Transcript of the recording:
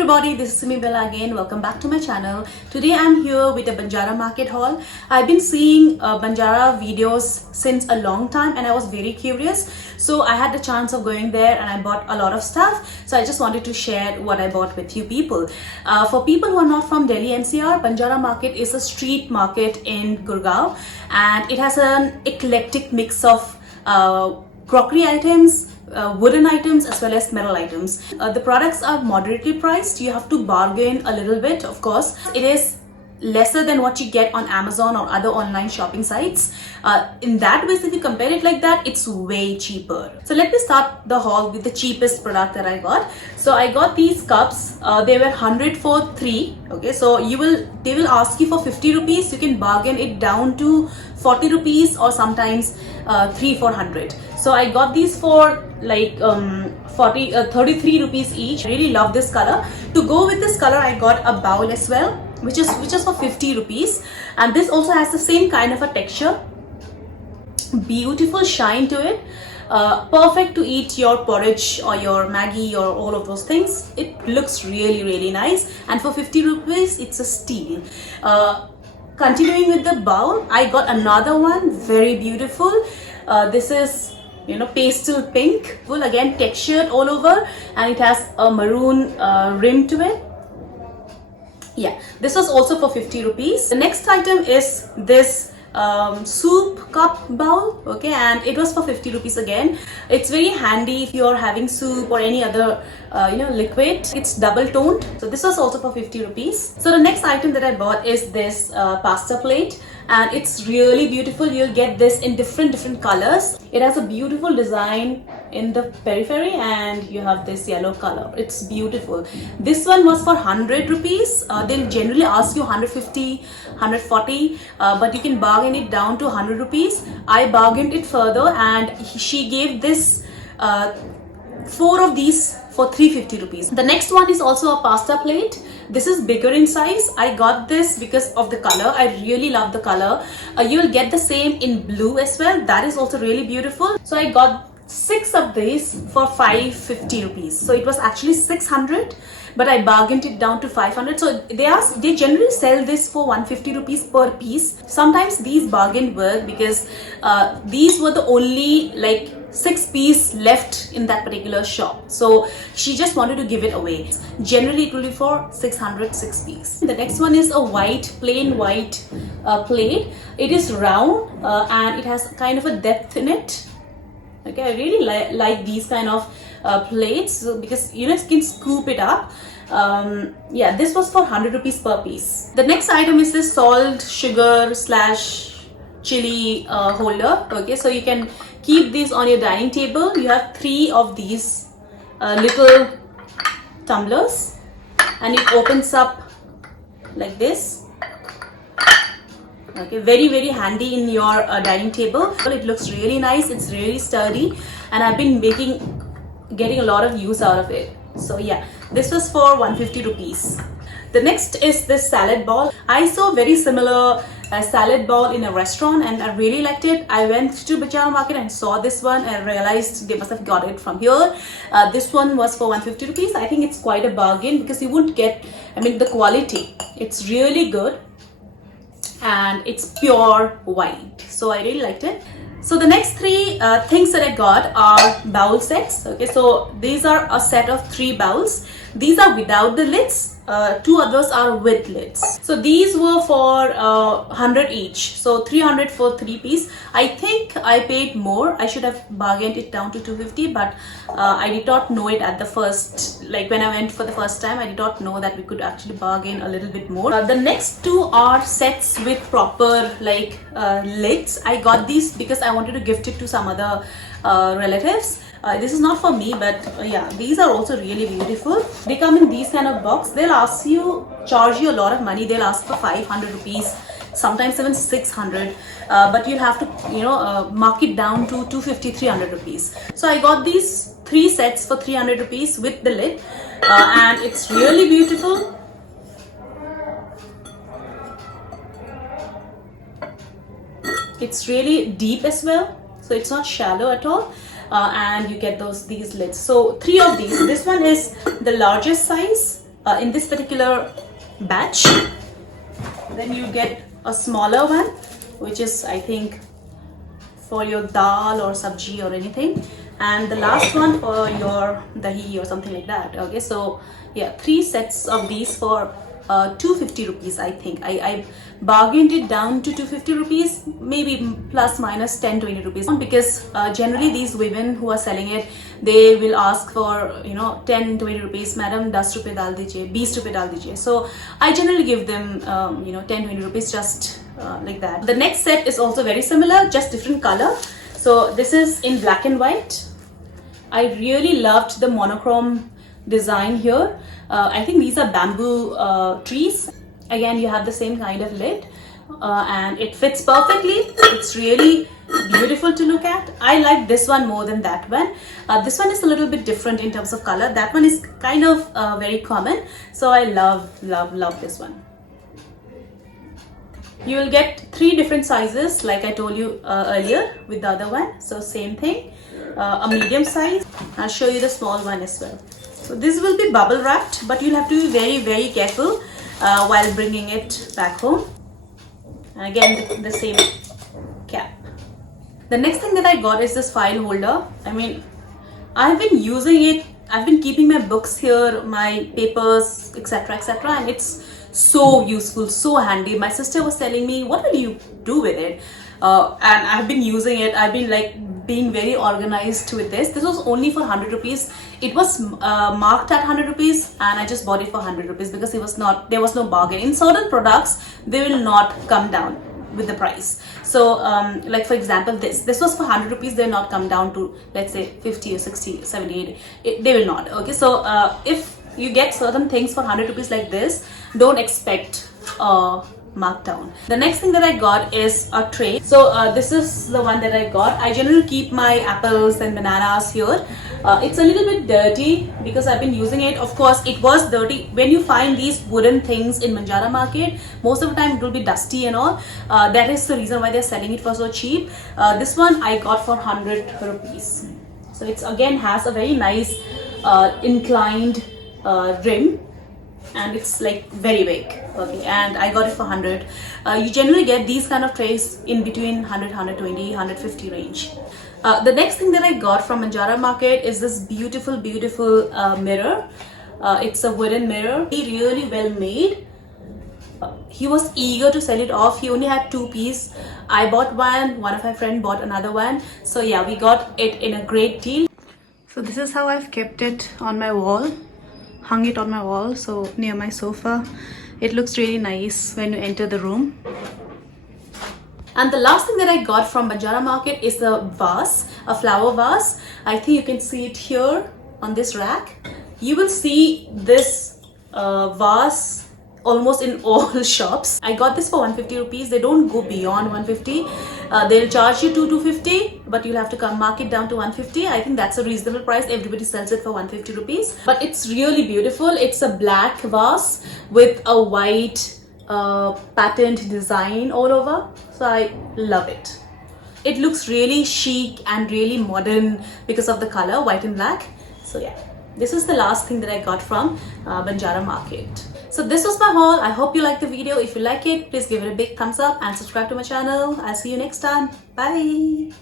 everybody, this is Simi Bella again. Welcome back to my channel. Today I'm here with a Banjara market haul. I've been seeing Banjara videos since a long time and I was very curious. So I had the chance of going there and I bought a lot of stuff. So I just wanted to share what I bought with you people. For people who are not from Delhi NCR, Banjara market is a street market in Gurgaon and it has an eclectic mix of crockery items, wooden items as well as metal items. The products are moderately priced. You have to bargain a little bit, of course. It is lesser than what you get on Amazon or other online shopping sites. In that way, if you compare it like that, it's way cheaper. So let me start the haul with the cheapest product that I got. So I got these cups. They were 100 for 3. Okay, so they will ask you for 50 rupees. You can bargain it down to 40 rupees or sometimes 3 for 100. So I got these for like 33 rupees each. I really love this color. To go with this color, I got a bowl as well, which is for 50 rupees. And this also has the same kind of a texture. Beautiful shine to it. Perfect to eat your porridge or your Maggi or all of those things. It looks really nice. And for 50 rupees, it's a steal. Continuing with the bowl, I got another one, very beautiful. This is pastel pink, full again textured all over, and it has a maroon rim to it. Yeah, this was also for 50 rupees. The next item is this soup cup bowl, okay, and it was for 50 rupees again. It's very handy if you're having soup or any other liquid. It's double toned, so this was also for 50 rupees. So the next item that I bought is this pasta plate, and it's really beautiful. You'll get this in different colors. It has a beautiful design in the periphery and you have this yellow color. It's beautiful. This one was for 100 rupees. They'll generally ask you 150, 140, but you can bargain it down to 100 rupees. I bargained it further and she gave this 4 of these for 350 rupees. The next one is also a pasta plate. This is bigger in size. I got this because of the color. I really love the color. You'll get the same in blue as well. That is also really beautiful. So I got 6 of these for 550 rupees. So it was actually 600, but I bargained it down to 500. So they generally sell this for 150 rupees per piece. Sometimes these bargain work because these were the only 6-piece left in that particular shop. So she just wanted to give it away. Generally it will be for 600 6-piece. The next one is a plain white plate. It is round and it has kind of a depth in it. Okay, I really like these kind of plates because you can scoop it up. Yeah, this was for 100 rupees per piece. The next item is this salt, sugar / chili holder. Okay, so you can keep these on your dining table. You have 3 of these little tumblers and it opens up like this. Okay, very handy in your dining table. It looks really nice. It's really sturdy and I've been getting a lot of use out of it. So yeah, this was for 150 rupees. The next is this salad bowl. I saw very similar salad bowl in a restaurant and I really liked it. I went to Banjara market and saw this one and realized they must have got it from here. This one was for 150 rupees. I think it's quite a bargain because you wouldn't get, the quality. It's really good and it's pure white. So I really liked it. So the next 3 things that I got are bowl sets. Okay, so these are a set of 3 bowls. These are without the lids. 2 others are with lids. So these were for 100 each. So 300 for 3-piece. I think I paid more. I should have bargained it down to 250, but I did not know it at the first, when I went for the first time, I did not know that we could actually bargain a little bit more. The next 2 are sets with proper lids. I got these because I wanted to gift it to some other relatives. This is not for me, but yeah, these are also really beautiful. They come in these kind of box. They'll charge you a lot of money. They'll ask for 500 rupees, sometimes even 600, but you'll have to mark it down to 250 300 rupees. So I got these 3 sets for 300 rupees with the lid and it's really beautiful. It's really deep as well, so it's not shallow at all. And you get these lids. So 3 of these. This one is the largest size in this particular batch. Then you get a smaller one, which is I think for your dal or sabji or anything, and the last one for your dahi or something like that. Okay, so yeah, 3 sets of these for 250 rupees. I think I bargained it down to 250 rupees, maybe plus minus 10-20 rupees, because generally these women who are selling it, they will ask for 10-20 rupees. Madam 10 rupees dal dijiye, 20 rupees dal dijiye. So I generally give them 10-20 rupees, just like that. The next set is also very similar, just different color. So this is in black and white. I really loved the monochrome design here. I think these are bamboo trees. Again, you have the same kind of lid, and it fits perfectly. It's really beautiful to look at. I like this one more than that one. This one is a little bit different in terms of color. That one is kind of very common. So I love this one. You will get 3 different sizes, like I told you earlier with the other one. So same thing, a medium size. I'll show you the small one as well. So this will be bubble wrapped, but you'll have to be very careful while bringing it back home. And again, the same cap. The next thing that I got is this file holder. I mean, I've been using it. I've been keeping my books here, my papers, etc., and it's so useful, so handy. My sister was telling me, what will you do with it? And I've been using it. I've been like being very organized with this. This was only for 100 rupees. It was marked at 100 rupees, and I just bought it for 100 rupees because there was no bargain. In certain products, they will not come down with the price. So like for example, this was for 100 rupees. They'll not come down to, let's say, 50 or 60, 70, 80. They will not. Okay, so if you get certain things for 100 rupees like this, don't expect markdown. The next thing that I got is a tray. So this is the one that I got. I generally keep my apples and bananas here. It's a little bit dirty because I've been using it. Of course, it was dirty. When you find these wooden things in Banjara market, most of the time it will be dusty and all. That is the reason why they're selling it for so cheap. This one I got for 100 rupees. So it's again has a very nice inclined rim, and it's like very big. Okay, and I got it for 100. You generally get these kind of trays in between 100, 120, 150 range. The next thing that I got from Banjara market is this beautiful mirror. It's a wooden mirror, really well made. He was eager to sell it off. He only had 2 pieces. I bought one of my friends bought another one. So yeah, we got it in a great deal. So this is how I've kept it on my wall, hung it on my wall, so near my sofa. It looks really nice when you enter the room. And the last thing that I got from Banjara market is a vase, a flower vase. I think you can see it here on this rack. You will see this vase almost in all shops. I got this for 150 rupees. They don't go beyond 150. They'll charge you 250, but you'll have to mark it down to 150. I think that's a reasonable price. Everybody sells it for 150 rupees. But it's really beautiful. It's a black vase with a white patterned design all over. So I love it. It looks really chic and really modern because of the color, white and black. So yeah, this is the last thing that I got from Banjara market. So this was my haul. I hope you liked the video. If you like it, please give it a big thumbs up and subscribe to my channel. I'll see you next time. Bye.